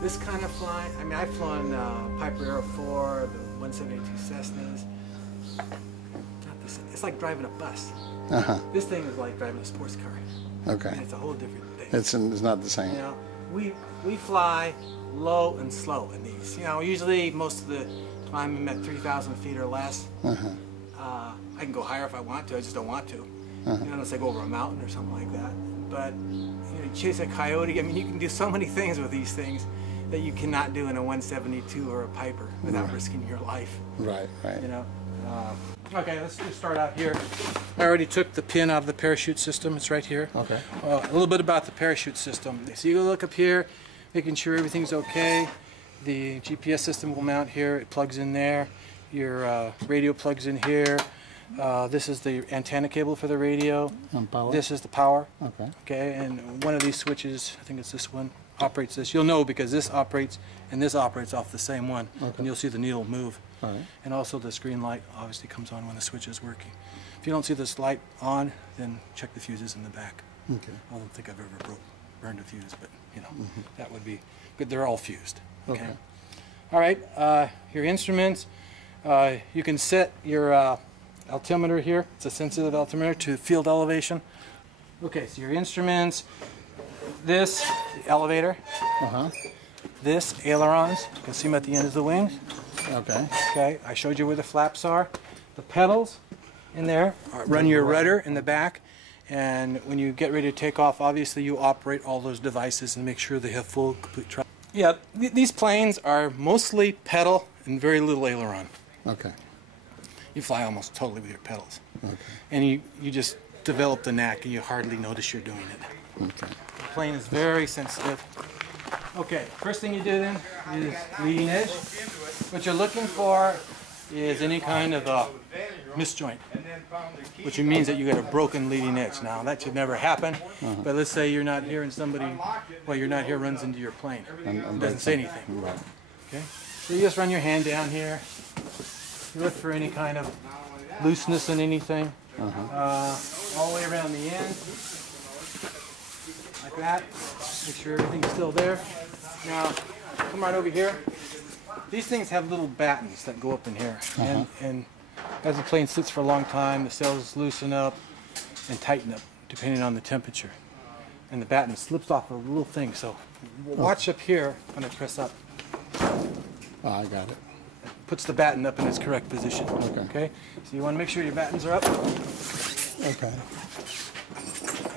This kind of flying, I mean, I've flown Piper Aero 4, the 172 Cessnas. Not the same. It's like driving a bus. This thing is like driving a sports car. Okay. And it's a whole different thing. It's not the same. You know, we fly low and slow in these. You know, usually most of the time I'm at 3,000 feet or less. I can go higher if I want to. I just don't want to. You know, unless I go over a mountain or something like that. But you know, chase a coyote. I mean, you can do so many things with these things that you cannot do in a 172 or a Piper without risking your life. Right. You know. Okay, let's just start out here. I already took the pin out of the parachute system. It's right here. Okay. A little bit about the parachute system. So you look up here, making sure everything's okay. The GPS system will mount here. It plugs in there. Your radio plugs in here. This is the antenna cable for the radio. Power. This is the power. Okay. Okay, and one of these switches, I think it's this one, operates this. You'll know because this operates and this operates off the same one. Okay. And you'll see the needle move. All right. And also the screen light obviously comes on when the switch is working. If you don't see this light on, then check the fuses in the back. Okay. I don't think I've ever burned a fuse, but you know, that would be good. They're all fused. Okay. All right, your instruments. You can set your altimeter here. It's a sensitive altimeter to field elevation. Okay, so your instruments. This, the elevator. This, ailerons. You can see them at the end of the wings. Okay. Okay, I showed you where the flaps are. The pedals in there run your rudder in the back. And when you get ready to take off, obviously you operate all those devices and make sure they have full, complete track. Yeah, these planes are mostly pedal and very little aileron. Okay. You fly almost totally with your pedals. Okay. And you just develop the knack and you hardly notice you're doing it. Okay. The plane is very sensitive. Okay, first thing you do then is leading edge. What you're looking for is any kind of a misjoint, which means that you got a broken leading edge. Now that should never happen, but let's say you're not here and somebody, well, you're not here, runs into your plane. It doesn't say anything. Right. Okay, so you just run your hand down here. You look for any kind of looseness in anything, all the way around the end, like that. Make sure everything's still there. Now, come right over here. These things have little battens that go up in here, and as the plane sits for a long time, the cells loosen up and tighten up depending on the temperature. And the batten slips off a little thing, so watch up here when I press up. Oh, I got it. Puts the batten up in its correct position. Okay? So you want to make sure your battens are up. Okay.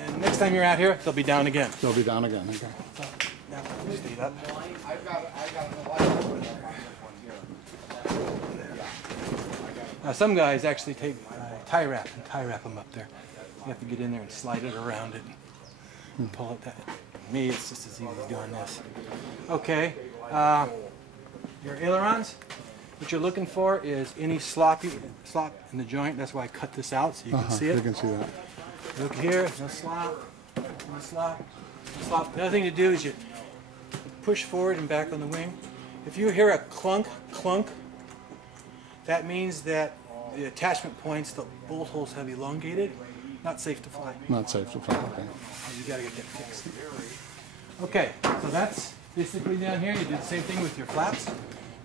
And next time you're out here, they'll be down again. They'll be down again. Okay. So, now, just lead up. Now, some guys actually take tie wrap and tie wrap them up there. You have to get in there and slide it around it and pull it. That. Me, it's just as easy as doing this. Okay. Your ailerons. What you're looking for is any slop in the joint. That's why I cut this out so you can see it. You can see that. Look here, no slop, no slop, no slop. The other thing to do is you push forward and back on the wing. If you hear a clunk, clunk, that means that the attachment points, the bolt holes have elongated. Not safe to fly. Not safe to fly. Okay. You gotta get that fixed. Okay, so that's basically down here. You do the same thing with your flaps.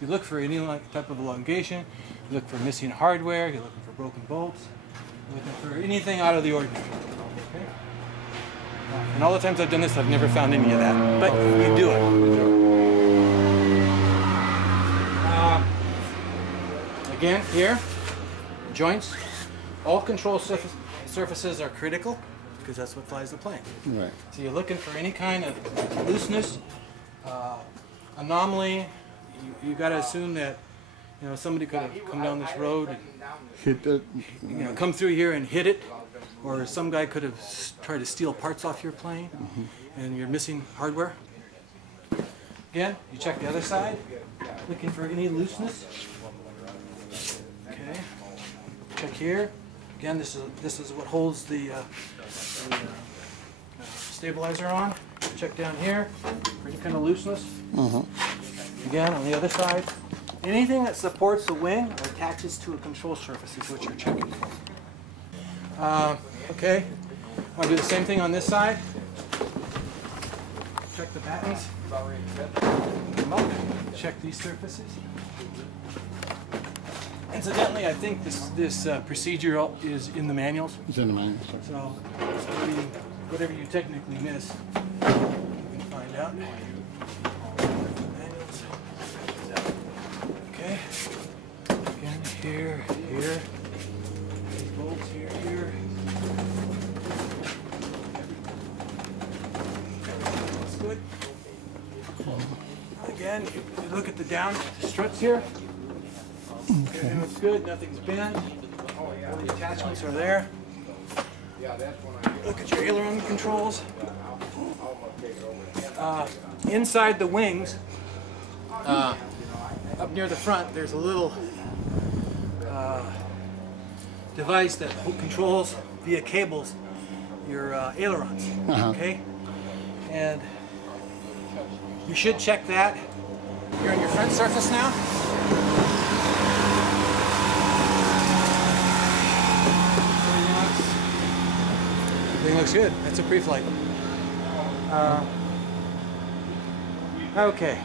You look for any type of elongation. You look for missing hardware. You're looking for broken bolts. You're looking for anything out of the ordinary. Okay? And all the times I've done this, I've never found any of that. But you do it. Again, here, joints. All control surfaces are critical because that's what flies the plane. Right. So you're looking for any kind of looseness, anomaly. You got to assume that somebody could have come down this road and hit it. Come through here and hit it, or some guy could have tried to steal parts off your plane, and you're missing hardware. Again, you check the other side, looking for any looseness. Okay. Check here. Again, this is what holds the stabilizer on. Check down here for any kind of looseness. Again, on the other side. Anything that supports the wing or attaches to a control surface is what you're checking for. Okay. I want to do the same thing on this side. check the battens. Come up, check these surfaces. Incidentally, I think this procedure is in the manuals. It's in the manual. So whatever you technically miss, you can find out. Manuals. Okay. Again, here. These bolts here. Looks good. Again, you look at the down struts here. Everything looks good, nothing's bent. All the attachments are there. Look at your aileron controls. Inside the wings, up near the front, there's a little device that controls via cables your ailerons. Okay, and you should check that. You're on your front surface now. Everything looks good. That's a pre-flight. Okay.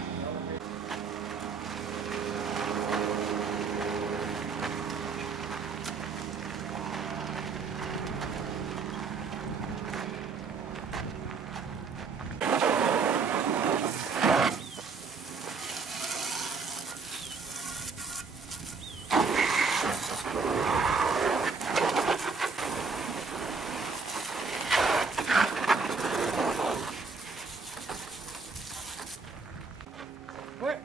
What?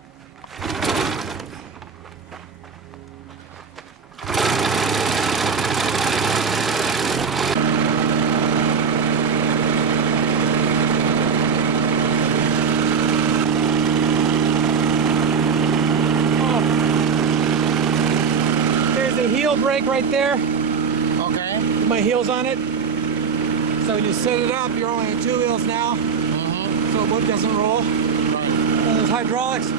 There's a heel brake right there. Okay. My heel's on it. So when you set it up, you're only at 2 wheels now. So the boat doesn't roll. Right. And there's hydraulics